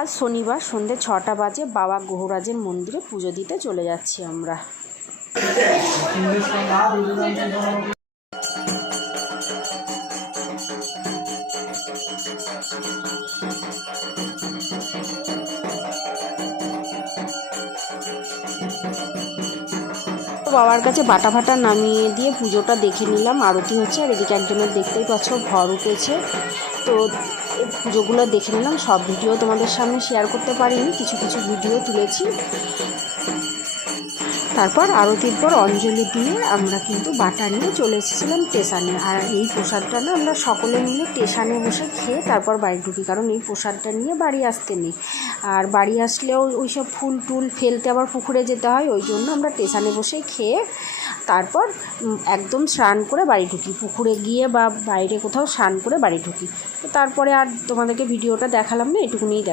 আজ শনিবার সন্ধ্যে 6টা বাজে বাবা গ্রহরাজের মন্দিরে পুজো দিতে চলে যাচ্ছি আমরা। বাবার কাছে বাটা ফাটা নামিয়ে দিয়ে পুজোটা দেখে নিলাম। আরতি হচ্ছে আর এদিকে একজনের দেখতেই পাচ্ছ ঘর উঠেছে। তো এই পুজোগুলো দেখে নিলাম। সব ভিডিও তোমাদের সামনে শেয়ার করতে পারিনি, কিছু কিছু ভিডিও তুলেছি। তারপর আরতির পর অঞ্জলি দিয়ে আমরা কিন্তু বাটা নিয়ে চলে এসেছিলাম স্টেশনে। আর এই প্রসাদটা না আমরা সকলে মিলে স্টেশনে বসে খেয়ে তারপর বাড়ি ঢুকি, কারণ এই প্রসাদটা নিয়ে বাড়ি আসতে নেই। আর বাড়ি আসলেও ওই সব ফুল টুল ফেলতে আবার পুকুরে যেতে হয়, ওই জন্য আমরা স্টেশনে বসে খেয়ে তারপর একদম স্নান করে বাড়ি ঢুকি। পুকুরে গিয়ে বা বাইরে কোথাও স্নান করে বাড়ি ঢুকি। তারপরে আর তোমাদেরকে ভিডিওটা দেখালাম না, এটুকুনিই